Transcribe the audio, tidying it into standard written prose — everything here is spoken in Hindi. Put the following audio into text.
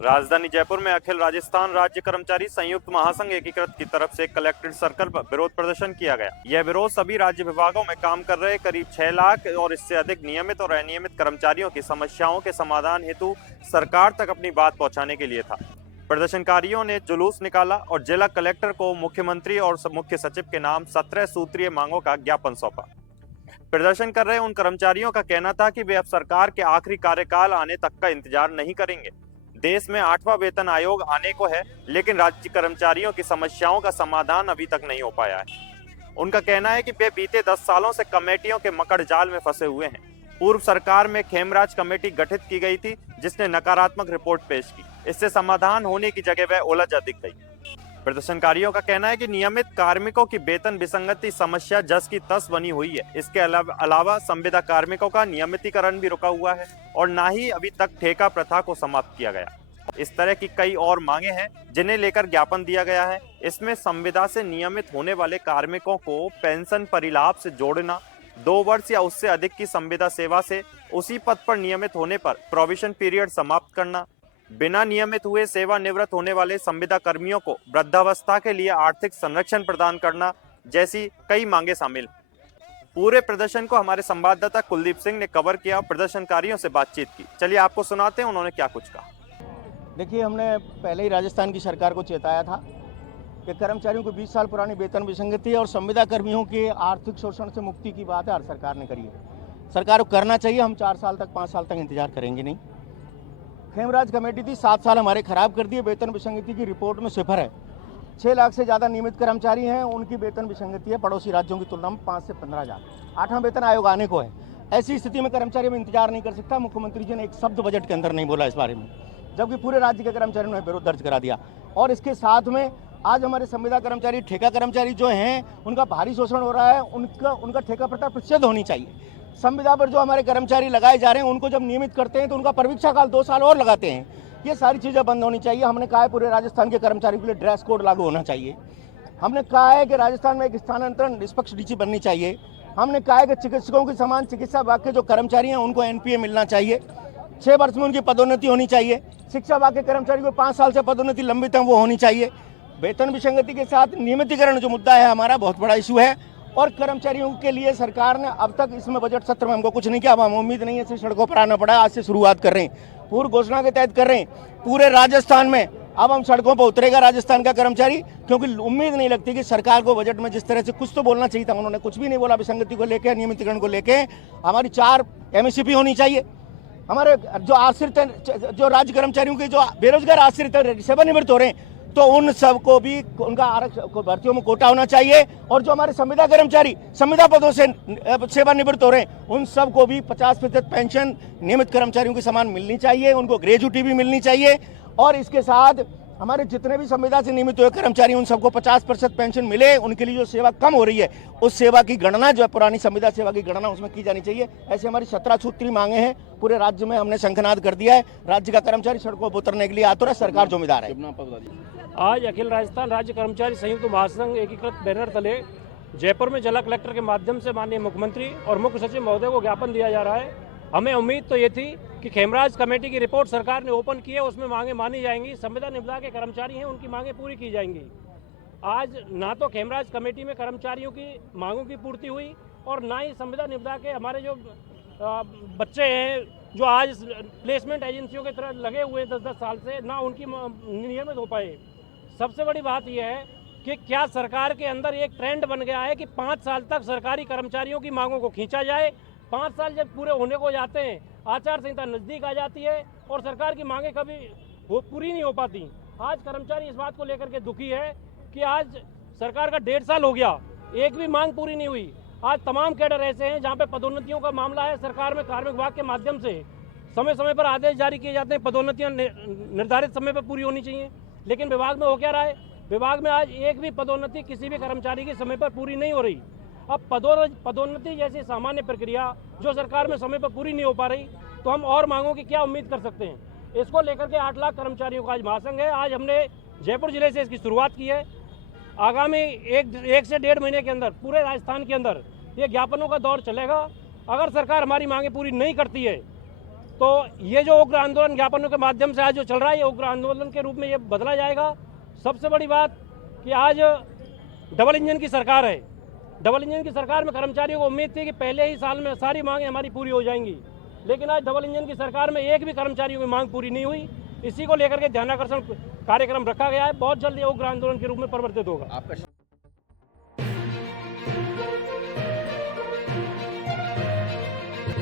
राजधानी जयपुर में अखिल राजस्थान राज्य कर्मचारी संयुक्त महासंघ एकीकृत की तरफ से कलेक्ट्रेट सर्कल पर विरोध प्रदर्शन किया गया। यह विरोध सभी राज्य विभागों में काम कर रहे करीब 6 लाख और इससे अधिक नियमित और अनियमित कर्मचारियों की समस्याओं के समाधान हेतु सरकार तक अपनी बात पहुंचाने के लिए था। प्रदर्शनकारियों ने जुलूस निकाला और जिला कलेक्टर को मुख्यमंत्री और मुख्य सचिव के नाम 17 सूत्रीय मांगों का ज्ञापन सौंपा। प्रदर्शन कर रहे उन कर्मचारियों का कहना था कि वे अब सरकार के आखिरी कार्यकाल आने तक का इंतजार नहीं करेंगे। देश में 8वां वेतन आयोग आने को है, लेकिन राज्य कर्मचारियों की समस्याओं का समाधान अभी तक नहीं हो पाया है। उनका कहना है कि वे बीते 10 सालों से कमेटियों के मकड़ जाल में फंसे हुए हैं। पूर्व सरकार में खेमराज कमेटी गठित की गई थी, जिसने नकारात्मक रिपोर्ट पेश की। इससे समाधान होने की जगह वह उलझ दिख गई। प्रदर्शनकारियों का कहना है कि नियमित कार्मिकों की वेतन विसंगति समस्या जस की तस बनी हुई है। इसके अलावा संविदा कार्मिकों का नियमितीकरण भी रुका हुआ है और ना ही अभी तक ठेका प्रथा को समाप्त किया गया। इस तरह की कई और मांगे हैं जिन्हें लेकर ज्ञापन दिया गया है। इसमें संविदा से नियमित होने वाले कार्मिकों को पेंशन परिलाभ से जोड़ना, 2 वर्ष या उससे अधिक की संविदा सेवा से उसी पद पर नियमित होने पर प्रोविजन पीरियड समाप्त करना, बिना नियमित हुए सेवानिवृत्त होने वाले संविदा कर्मियों को वृद्धावस्था के लिए आर्थिक संरक्षण प्रदान करना जैसी कई मांगे शामिल। पूरे प्रदर्शन को हमारे संवाददाता कुलदीप सिंह ने कवर किया, प्रदर्शनकारियों से बातचीत की। चलिए आपको सुनाते हैं उन्होंने क्या कुछ कहा। देखिए, हमने पहले ही राजस्थान की सरकार को चेताया था कि कर्मचारियों को 20 साल पुरानी वेतन विसंगति और संविदा कर्मियों के आर्थिक शोषण से मुक्ति की बात है हर सरकार ने करी है। सरकार को करना चाहिए। हम 4 साल तक 5 साल तक इंतजार करेंगे नहीं। खेमराज कमेटी थी, 7 साल हमारे खराब कर दिए। वेतन विसंगति की रिपोर्ट में सिफर है। 6 लाख से ज़्यादा नियमित कर्मचारी हैं, उनकी वेतन विसंगति है पड़ोसी राज्यों की तुलना में 5 से 15 हज़ार। 8वां वेतन आयोग आने को है। ऐसी स्थिति में कर्मचारी में इंतजार नहीं कर सकता। मुख्यमंत्री जी ने एक शब्द बजट के अंदर नहीं बोला इस बारे में, जबकि पूरे राज्य के कर्मचारियों ने विरोध दर्ज करा दिया। और इसके साथ में आज हमारे संविदा कर्मचारी, ठेका कर्मचारी जो हैं, उनका भारी शोषण हो रहा है। उनका ठेका प्रथा प्रतिषेध होनी चाहिए। संविदा पर जो हमारे कर्मचारी लगाए जा रहे हैं, उनको जब नियमित करते हैं तो उनका परीक्षा काल 2 साल और लगाते हैं। ये सारी चीज़ें बंद होनी चाहिए। हमने कहा है पूरे राजस्थान के कर्मचारियों के लिए ड्रेस कोड लागू होना चाहिए। हमने कहा है कि राजस्थान में एक स्थानांतरण निष्पक्ष नीति बननी चाहिए। हमने कहा है कि चिकित्सकों के समान चिकित्सा विभाग के जो कर्मचारी हैं उनको NPA मिलना चाहिए। 6 वर्ष में उनकी पदोन्नति होनी चाहिए। शिक्षा विभाग के कर्मचारी को 5 साल से पदोन्नति लंबित है, वो होनी चाहिए। वेतन विसंगति के साथ नियमितीकरण जो मुद्दा है हमारा बहुत बड़ा इशू है। और कर्मचारियों के लिए सरकार ने अब तक इसमें बजट सत्र में हमको कुछ नहीं किया। अब हम उम्मीद नहीं है सिर्फ सड़कों पर आना पड़ा। आज से शुरुआत कर रहे हैं, पूर्व घोषणा के तहत कर रहे हैं। पूरे राजस्थान में अब हम सड़कों पर उतरेगा राजस्थान का कर्मचारी, क्योंकि उम्मीद नहीं लगती कि सरकार को बजट में जिस तरह से कुछ तो बोलना चाहिए था, उन्होंने कुछ भी नहीं बोला। विसंगति को लेकर, नियमितीकरण को लेकर हमारी 4 MSP होनी चाहिए। हमारे जो आश्रित जो राज्य कर्मचारियों के जो बेरोजगार आश्रित सेवानिवृत्त हो रहे हैं, तो उन सबको भी उनका आरक्षण भर्तियों में कोटा होना चाहिए। और जो हमारे संविदा कर्मचारी संविदा पदों से सेवानिवृत्त हो रहे हैं, उन सबको भी 50% पेंशन नियमित कर्मचारियों के समान मिलनी चाहिए। उनको ग्रेजुटी भी मिलनी चाहिए। और इसके साथ हमारे जितने भी संविदा से नियमित हुए कर्मचारी, उन सबको 50% पेंशन मिले। उनके लिए जो सेवा कम हो रही है, उस सेवा की गणना जो है पुरानी संविदा सेवा की गणना उसमें की जानी चाहिए। ऐसे हमारी 17 सूत्री मांगे हैं। पूरे राज्य में हमने शंखनाद कर दिया है। राज्य का कर्मचारी सड़कों पर उतरने के लिए आतुर है। सरकार जिम्मेदार है। आज अखिल राजस्थान राज्य कर्मचारी संयुक्त महासंघ एकीकृत बैनर तले जयपुर में जिला कलेक्टर के माध्यम से माननीय मुख्यमंत्री और मुख्य सचिव महोदय को ज्ञापन दिया जा रहा है। हमें उम्मीद तो ये थी कि खेमराज कमेटी की रिपोर्ट सरकार ने ओपन की है, उसमें मांगे मानी जाएंगी। संविदा निविदा के कर्मचारी हैं, उनकी मांगे पूरी की जाएंगी। आज ना तो खेमराज कमेटी में कर्मचारियों की मांगों की पूर्ति हुई और ना ही संविदा निविदा के हमारे जो बच्चे हैं जो आज प्लेसमेंट एजेंसियों की तरह लगे हुए 10-10 साल से, ना उनकी नियमित हो पाए। सबसे बड़ी बात यह है कि क्या सरकार के अंदर एक ट्रेंड बन गया है कि 5 साल तक सरकारी कर्मचारियों की मांगों को खींचा जाए। 5 साल जब पूरे होने को जाते हैं, आचार संहिता नज़दीक आ जाती है और सरकार की मांगें कभी पूरी नहीं हो पाती। आज कर्मचारी इस बात को लेकर के दुखी है कि आज सरकार का 1.5 साल हो गया, एक भी मांग पूरी नहीं हुई। आज तमाम कैडर ऐसे हैं जहाँ पे पदोन्नतियों का मामला है। सरकार में कार्मिक विभाग के माध्यम से समय समय पर आदेश जारी किए जाते हैं, पदोन्नतियाँ निर्धारित समय पर पूरी होनी चाहिए, लेकिन विभाग में हो क्या रहा है? विभाग में आज एक भी पदोन्नति किसी भी कर्मचारी की समय पर पूरी नहीं हो रही। अब पदोन्नति जैसी सामान्य प्रक्रिया जो सरकार में समय पर पूरी नहीं हो पा रही, तो हम और मांगों की क्या उम्मीद कर सकते हैं? इसको लेकर के 8 लाख कर्मचारियों का आज महासंघ है। आज हमने जयपुर जिले से इसकी शुरुआत की है। आगामी एक से 1.5 महीने के अंदर पूरे राजस्थान के अंदर ये ज्ञापनों का दौर चलेगा। अगर सरकार हमारी मांगें पूरी नहीं करती है तो ये जो उग्र आंदोलन ज्ञापनों के माध्यम से आज जो चल रहा है, ये उग्र आंदोलन के रूप में ये बदला जाएगा। सबसे बड़ी बात कि आज डबल इंजन की सरकार है। डबल इंजन की सरकार में कर्मचारियों को उम्मीद थी कि पहले ही साल में सारी मांगें हमारी पूरी हो जाएंगी, लेकिन आज डबल इंजन की सरकार में एक भी कर्मचारियों की मांग पूरी नहीं हुई। इसी को लेकर के ध्यानाकर्षण कार्यक्रम रखा गया है। बहुत जल्द ये उग्र आंदोलन के रूप में परिवर्तित होगा। आपका